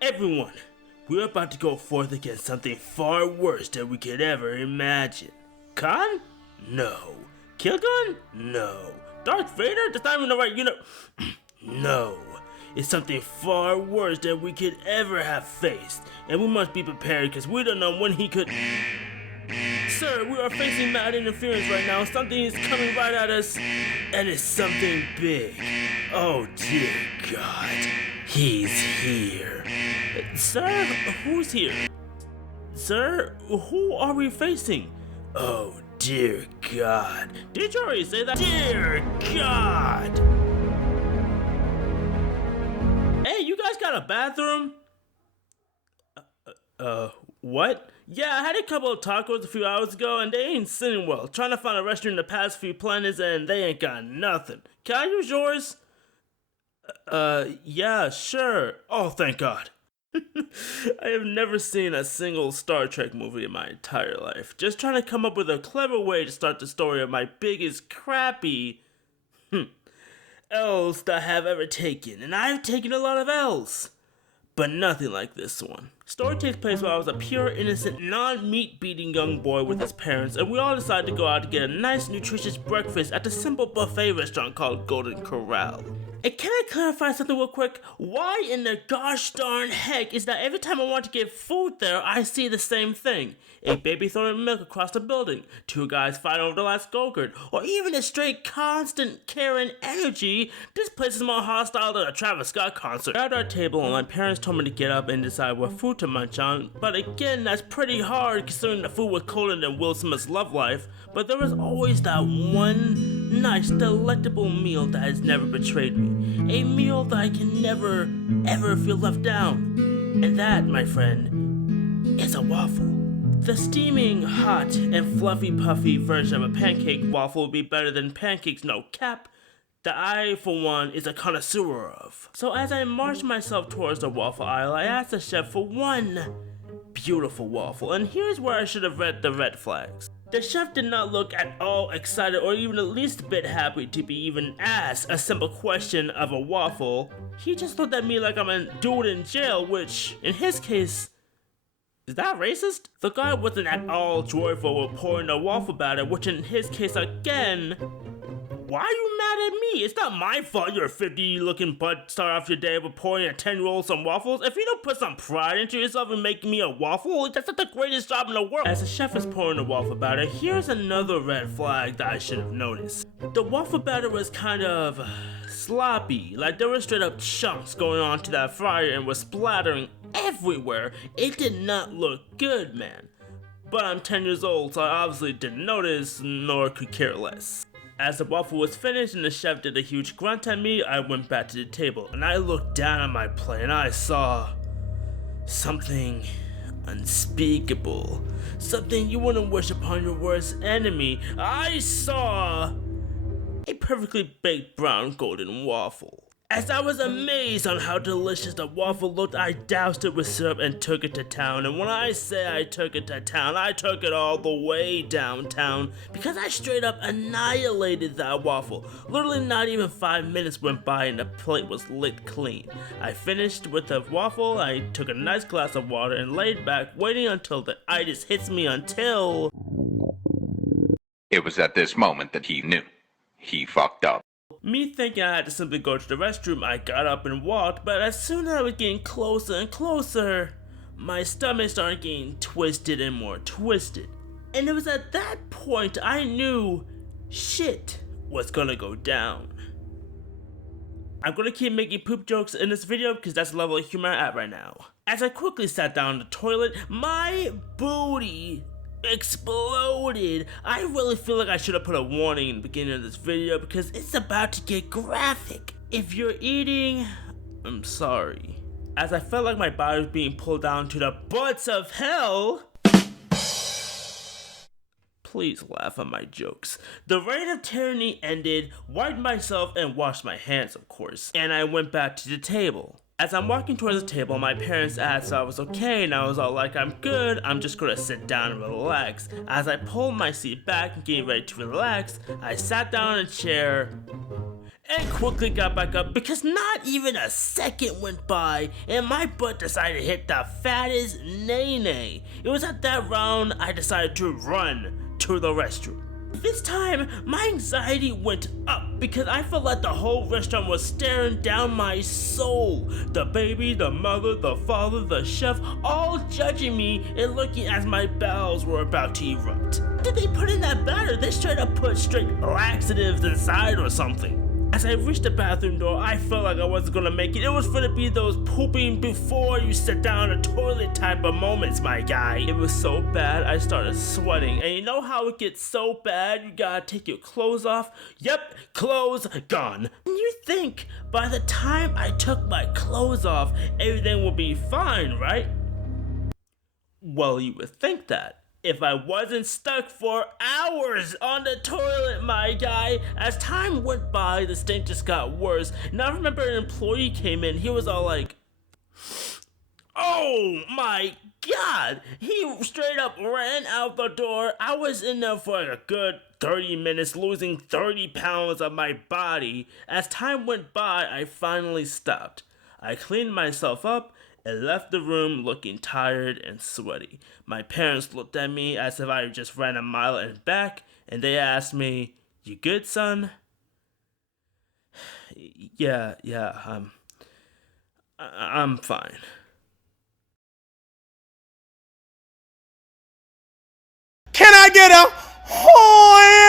Everyone, we're about to go forth against something far worse than we could ever imagine. Khan? No. Kilgun? No. Darth Vader? That's not even the right No. It's something far worse than we could ever have faced, and we must be prepared because we don't know when he could... Sir, we are facing mad interference right now. Something is coming right at us, and it's something big. Oh dear God, he's here. Sir, who's here? Sir, who are we facing? Oh dear God. Did you already say that? Dear God! Hey, you guys got a bathroom? What? Yeah, I had a couple of tacos a few hours ago and they ain't sitting well. Trying to find a restroom in the past few planets and they ain't got nothing. Can I use yours? Yeah, sure. Oh, thank God. I have never seen a single Star Trek movie in my entire life. Just trying to come up with a clever way to start the story of my biggest crappy L's that I have ever taken. And I've taken a lot of L's. But nothing like this one. Story takes place while I was a pure, innocent, non-meat-beating young boy with his parents, and we all decided to go out to get a nice, nutritious breakfast at the simple buffet restaurant called Golden Corral. And can I clarify something real quick? Why in the gosh darn heck is that every time I want to get food there, I see the same thing? A baby throwing milk across the building, two guys fighting over the last go-kart, or even a straight constant Karen energy. This place is more hostile than a Travis Scott concert. At our table, and my parents told me to get up and decide what food to munch on, but again, that's pretty hard considering the food was colder than Will Smith's Love Life. But there was always that one nice, delectable meal that has never betrayed me. A meal that I can never, ever feel left down. And that, my friend, is a waffle. The steaming, hot, and fluffy puffy version of a pancake waffle would be better than pancakes no cap that I, for one, is a connoisseur of. So as I marched myself towards the waffle aisle, I asked the chef for one beautiful waffle, and here's where I should have read the red flags. The chef did not look at all excited or even the least bit happy to be even asked a simple question of a waffle. He just looked at me like I'm a dude in jail, which, in his case, is that racist? The guy wasn't at all joyful with pouring the waffle batter, which in his case again, why are you mad at me? It's not my fault you're a 50-looking butt start off your day with pouring a 10-year-old some waffles. If you don't put some pride into yourself and make me a waffle, that's not the greatest job in the world. As the chef is pouring the waffle batter, here's another red flag that I should have noticed. The waffle batter was kind of sloppy, like there were straight up chunks going onto that fryer and was splattering everywhere. It did not look good, man. But I'm 10 years old, so I obviously didn't notice, nor could care less. As the waffle was finished and the chef did a huge grunt at me, I went back to the table and I looked down at my plate and I saw something unspeakable. Something you wouldn't wish upon your worst enemy. I saw a perfectly baked brown golden waffle. As I was amazed on how delicious the waffle looked, I doused it with syrup and took it to town. And when I say I took it to town, I took it all the way downtown because I straight up annihilated that waffle. Literally not even 5 minutes went by and the plate was licked clean. I finished with the waffle, I took a nice glass of water and laid back waiting until the itis hits me until... It was at this moment that he knew. He fucked up. Me thinking I had to simply go to the restroom, I got up and walked, but as soon as I was getting closer and closer, my stomach started getting twisted and more twisted. And it was at that point I knew shit was gonna go down. I'm gonna keep making poop jokes in this video because that's the level of humor I'm at right now. As I quickly sat down in the toilet, my booty exploded. I really feel like I should have put a warning in the beginning of this video because it's about to get graphic. If you're eating, I'm sorry. As I felt like my body was being pulled down to the butts of hell. Please laugh at my jokes. The reign of tyranny ended, wiped myself and washed my hands of course, and I went back to the table. As I'm walking towards the table, my parents asked if I was okay, and I was all like, I'm good, I'm just gonna sit down and relax. As I pulled my seat back and getting ready to relax, I sat down in a chair, and quickly got back up because not even a second went by and my butt decided to hit the fattest nay-nay. It was at that round I decided to run to the restroom. This time, my anxiety went up because I felt like the whole restaurant was staring down my soul. The baby, the mother, the father, the chef, all judging me and looking as my bowels were about to erupt. What did they put in that batter? They straight up put straight laxatives inside or something. As I reached the bathroom door, I felt like I wasn't gonna make it. It was gonna be those pooping before you sit down a toilet type of moments, my guy. It was so bad, I started sweating. And you know how it gets so bad, you gotta take your clothes off? Yep, clothes gone. And you think by the time I took my clothes off, everything would be fine, right? Well, you would think that. If I wasn't stuck for hours on the toilet, my guy. As time went by, the stink just got worse. And I remember an employee came in, he was all like, oh my god! He straight up ran out the door. I was in there for like a good 30 minutes, losing 30 pounds of my body. As time went by, I finally stopped. I cleaned myself up and left the room looking tired and sweaty. My parents looked at me as if I just ran a mile and back, and they asked me, "You good, son?" Yeah, I'm fine. Can I get a horn?